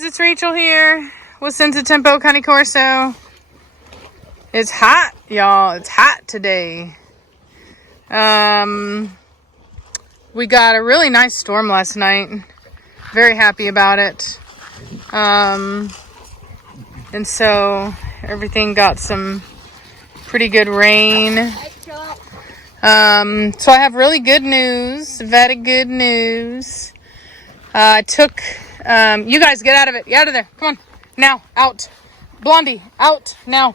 guys, it's Rachel here with Senza Tempo Cane Corso. It's hot, y'all. It's hot today. We got a really nice storm last night. Very happy about it. And so everything got some pretty good rain. So I have really good news. Very good news. I took, you guys get out of it. Get out of there. Come on. Now. Out. Blondie. Out. Now.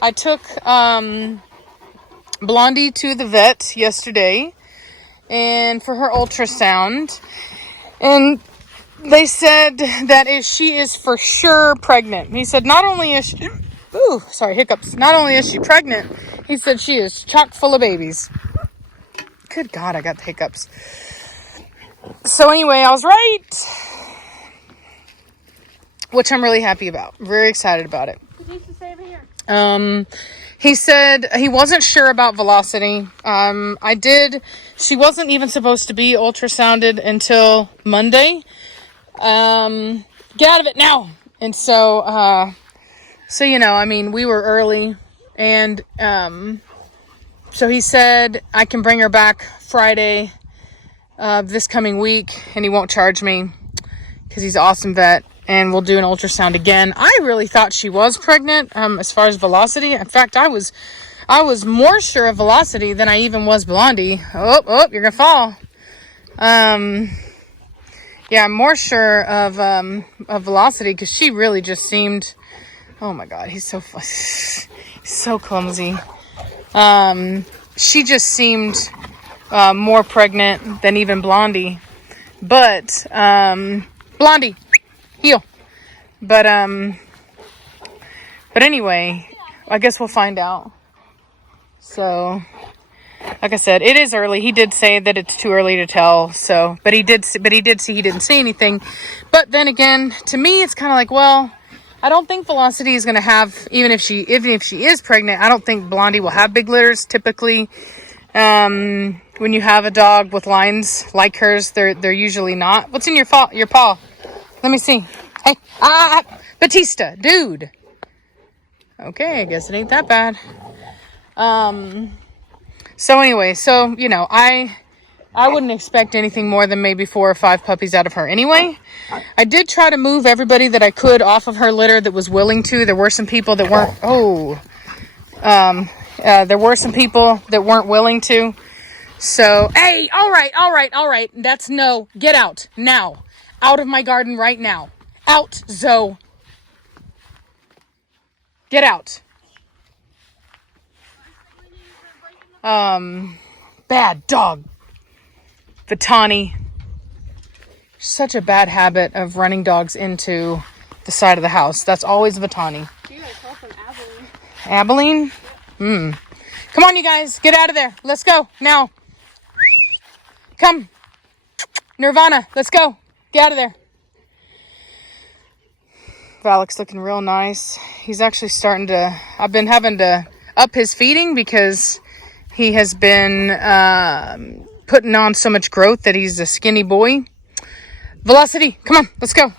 I took Blondie to the vet yesterday and for her ultrasound. And they said that she is for sure pregnant. He said not only is she, hiccups. Not only is she pregnant, he said she is chock full of babies. Good God, I got the hiccups. So anyway, I was right. Which I'm really happy about. Very excited about it. He said he wasn't sure about velocity. She wasn't even supposed to be ultrasounded until Monday. Get out of it now. And so, we were early and, so he said I can bring her back Friday, this coming week, and he won't charge me because he's an awesome vet, and we'll do an ultrasound again. I really thought she was pregnant, as far as velocity. In fact, I was more sure of velocity than I even was Blondie. Oh, you're gonna fall. I'm more sure of velocity because she really just seemed, oh my God, he's so clumsy. She just seemed more pregnant than even Blondie. But Blondie, heel. But anyway, I guess we'll find out. So, like I said, it is early. He did say that it's too early to tell. So, but he did see he didn't say anything. But then again, to me, it's kind of like, well, I don't think Velocity is going to have, even if she is pregnant, I don't think Blondie will have big litters. Typically, when you have a dog with lines like hers, they're usually not. What's in your paw? Let me see. Hey, Batista, dude. Okay, I guess it ain't that bad. So anyway, I wouldn't expect anything more than maybe 4 or 5 puppies out of her anyway. I did try to move everybody that I could off of her litter that was willing to. There were some people that weren't, there were some people that weren't willing to. So, hey, all right. That's no, get out now. Out of my garden right now. Out, Zoe. Get out. Bad dog. Vitani. Such a bad habit of running dogs into the side of the house. That's always Vitani. She got a call from Abilene. Abilene? Come on, you guys. Get out of there. Let's go. Now. Come. Nirvana. Let's go. Get out of there. Valak's looking real nice. He's actually I've been having to up his feeding because he has been putting on so much growth that he's a skinny boy. Velocity, come on, let's go.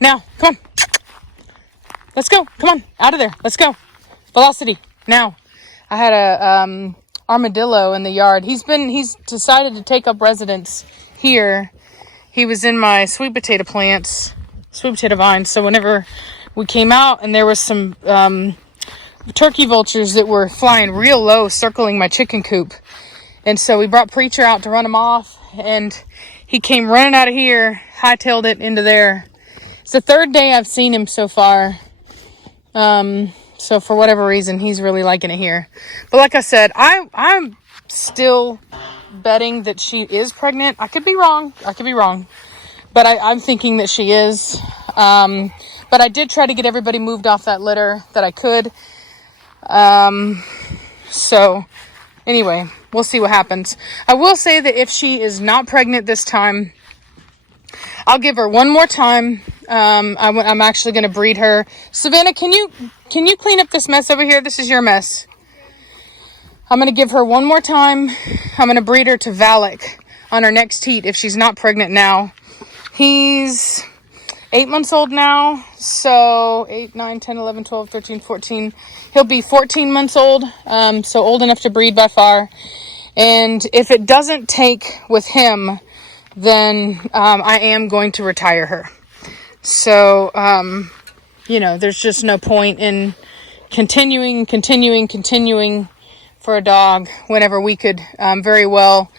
Now, come on. Let's go, come on, out of there, let's go. Velocity, now. I had a armadillo in the yard. He's decided to take up residence here. He was in my sweet potato vines. So whenever we came out and there was some turkey vultures that were flying real low, circling my chicken coop. And so we brought Preacher out to run him off, and he came running out of here, hightailed it into there. It's the 3rd day I've seen him so far. So for whatever reason, he's really liking it here. But like I said, I'm still betting that she is pregnant. I could be wrong. But I'm thinking that she is. But I did try to get everybody moved off that litter that I could. So anyway, we'll see what happens. I will say that if she is not pregnant this time, I'll give her one more time. I'm actually going to breed her. Savannah, can you clean up this mess over here? This is your mess. I'm going to give her one more time. I'm going to breed her to Valak on her next heat if she's not pregnant now. He's 8 months old now. So 8, 9, 10, 11, 12, 13, 14. He'll be 14 months old. So old enough to breed by far. And if it doesn't take with him, then I am going to retire her. So, there's just no point in continuing for a dog whenever we could very well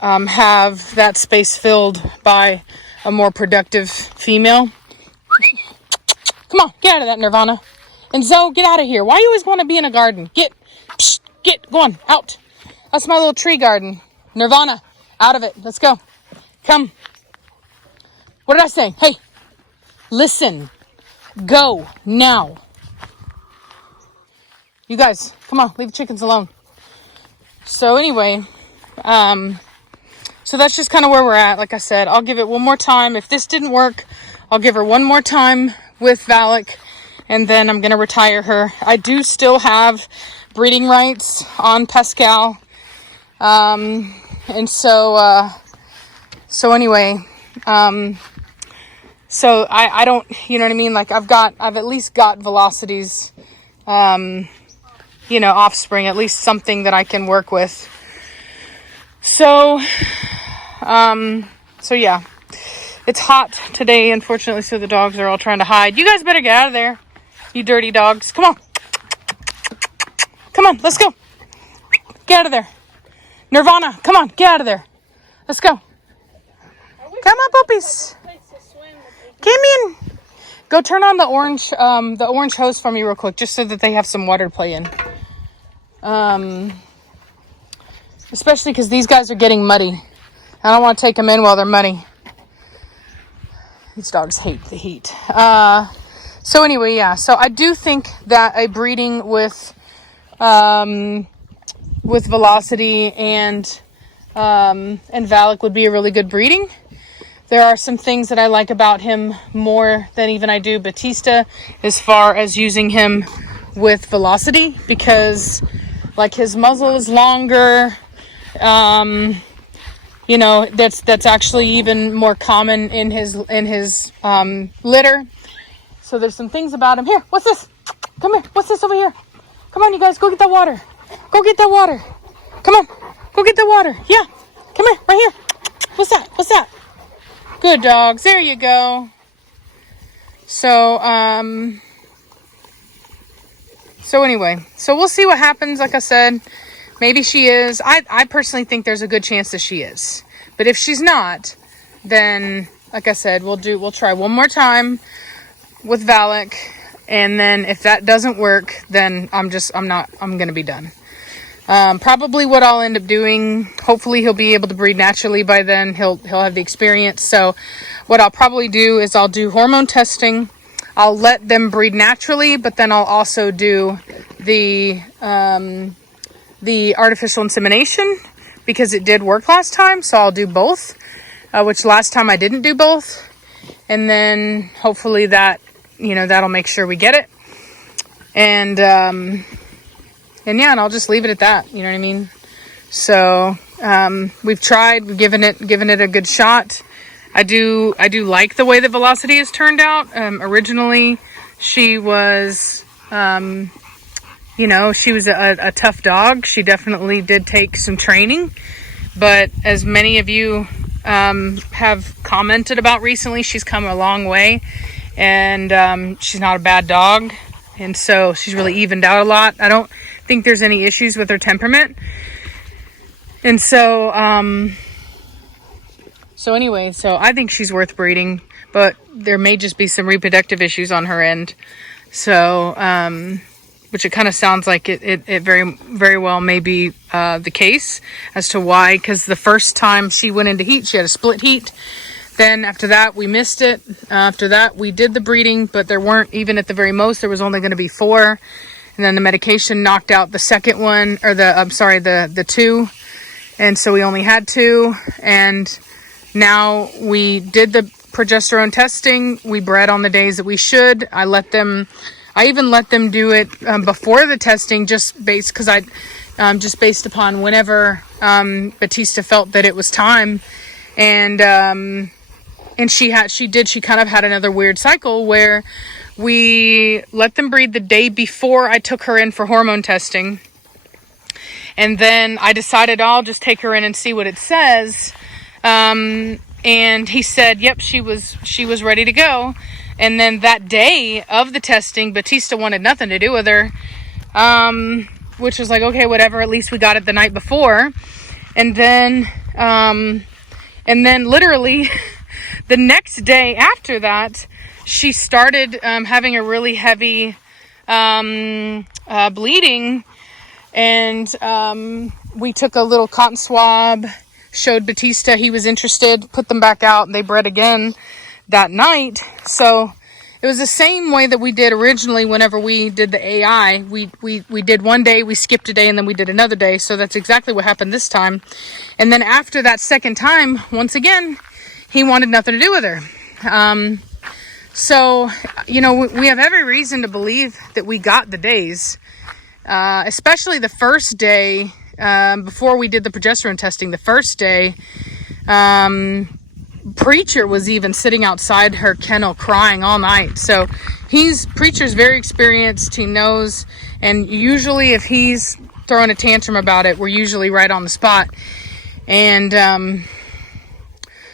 have that space filled by a more productive female. Come on, get out of that, Nirvana. And Zoe, get out of here. Why you always want to be in a garden? Get, go on, out. That's my little tree garden. Nirvana, out of it. Let's go. Come. What did I say? Hey, listen. Go now. You guys, come on, leave the chickens alone. So anyway, so that's just kind of where we're at. Like I said, I'll give it one more time. If this didn't work, I'll give her one more time with Valak, and then I'm going to retire her. I do still have breeding rights on Pascal. And so anyway, so I don't, you know what I mean? Like I've at least got Velocity's, offspring, at least something that I can work with. So yeah, it's hot today, unfortunately. So the dogs are all trying to hide. You guys better get out of there, you dirty dogs. Come on, let's go. Get out of there. Nirvana, come on, get out of there. Let's go. Come on, puppies. Come in. Go turn on the orange hose for me real quick, just so that they have some water to play in. Especially because these guys are getting muddy. I don't want to take them in while they're muddy. These dogs hate the heat. So anyway, yeah. So I do think that a breeding with Velocity and Valak would be a really good breeding. There are some things that I like about him more than even I do Batista, as far as using him with Velocity, because like his muzzle is longer. That's actually even more common in his litter. So there's some things about him. Here, what's this? Come here. What's this over here? Come on, you guys, go get that water. Go get that water. Come on, go get the water. Yeah, come here, right here. What's that? Good dogs. There you go. So anyway, so we'll see what happens. Like I said, maybe she is. I personally think there's a good chance that she is. But if she's not, then like I said, we'll try one more time with Valak. And then if that doesn't work, then I'm going to be done. Probably what I'll end up doing, hopefully he'll be able to breed naturally by then. He'll have the experience. So what I'll probably do is I'll do hormone testing. I'll let them breed naturally, but then I'll also do the artificial insemination, because it did work last time. So I'll do both, which last time I didn't do both. And then hopefully that'll make sure we get it. And yeah, and I'll just leave it at that. You know what I mean? So, we've tried, we've given it a good shot. I do like the way the Velocity has turned out. Originally she was, she was a tough dog. She definitely did take some training, but as many of you, have commented about recently, she's come a long way, and, she's not a bad dog. And so she's really evened out a lot. I don't think there's any issues with her temperament. And so anyway, so I think she's worth breeding, but there may just be some reproductive issues on her end. So which it kind of sounds like it very, very well may be the case as to why. Because the first time she went into heat, she had a split heat. Then after that, we missed it. After that, we did the breeding, but there weren't, even at the very most, there was only going to be 4. And then the medication knocked out the second one, or the 2. And so we only had 2. And now we did the progesterone testing. We bred on the days that we should. I even let them do it before the testing, just based upon whenever Batista felt that it was time. And And she kind of had another weird cycle where we let them breed the day before I took her in for hormone testing. And then I decided I'll just take her in and see what it says. And he said, yep, she was ready to go. And then that day of the testing, Batista wanted nothing to do with her. Which was like, okay, whatever, at least we got it the night before. And then literally the next day after that, she started having a really heavy bleeding. And we took a little cotton swab, showed Batista he was interested, put them back out, and they bred again that night. So it was the same way that we did originally whenever we did the AI. We did one day, we skipped a day, and then we did another day. So that's exactly what happened this time. And then after that second time, once again, he wanted nothing to do with her. So, you know, we have every reason to believe that we got the days. Especially the first day, before we did the progesterone testing, the first day, Preacher was even sitting outside her kennel crying all night. So Preacher's very experienced. He knows. And usually if he's throwing a tantrum about it, we're usually right on the spot. And,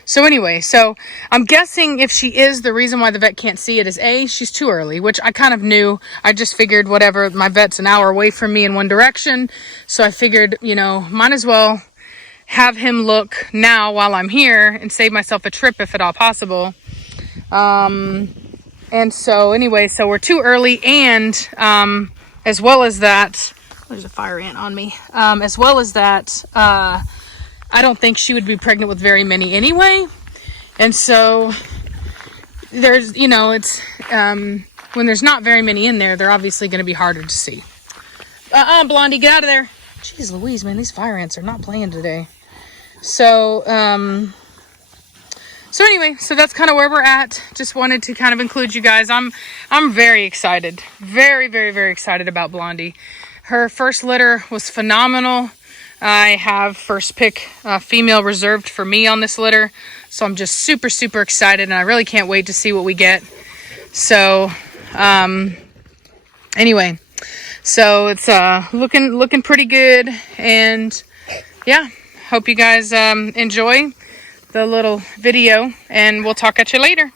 so anyway, so I'm guessing if she is, the reason why the vet can't see it is A, she's too early, which I kind of knew. I just figured whatever, my vet's an hour away from me in one direction. So I figured, you know, might as well have him look now while I'm here and save myself a trip if at all possible. And so anyway, so we're too early. And as well as that, there's a fire ant on me. As well as that, I don't think she would be pregnant with very many anyway. And so there's, you know, it's, when there's not very many in there, they're obviously going to be harder to see. Blondie, get out of there. Jeez Louise, man, these fire ants are not playing today. So, so anyway, so that's kind of where we're at. Just wanted to kind of include you guys. I'm very excited. Very, very, very excited about Blondie. Her first litter was phenomenal. I have first pick female reserved for me on this litter. So I'm just super, super excited. And I really can't wait to see what we get. So, anyway, so it's looking pretty good. And yeah, hope you guys enjoy the little video. And we'll talk at you later.